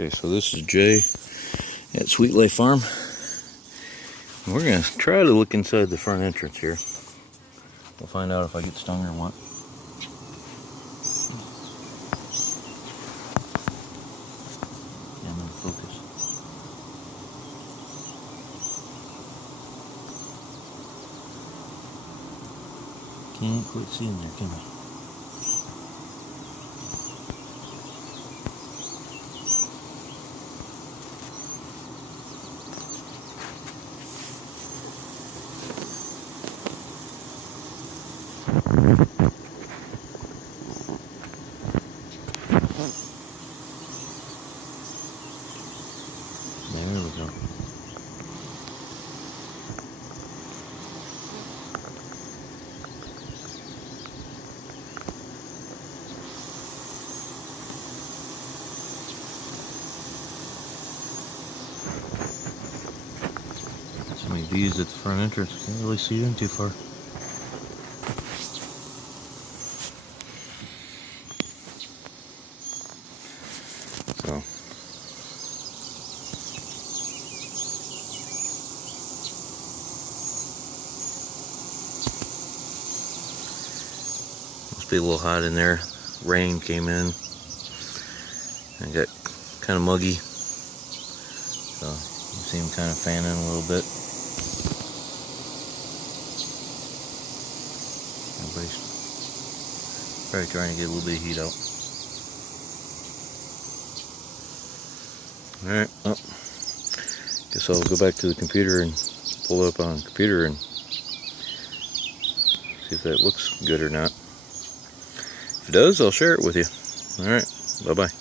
Okay, so this is Jay at Sweet Life Farm. And we're going to try to look inside the front entrance here. We'll find out if I get stung or what. Yeah, I'm in focus. Can't quite see in there, can I? There we go. So many bees at the front entrance. Can't really see them too far. So must be a little hot in there. Rain came in and got kind of muggy. So you see them kind of fanning a little bit. Everybody's probably trying to get a little bit of heat out. Alright, well, guess I'll go back to the computer and pull it up on the computer and see if that looks good or not. If it does, I'll share it with you. Alright, bye-bye.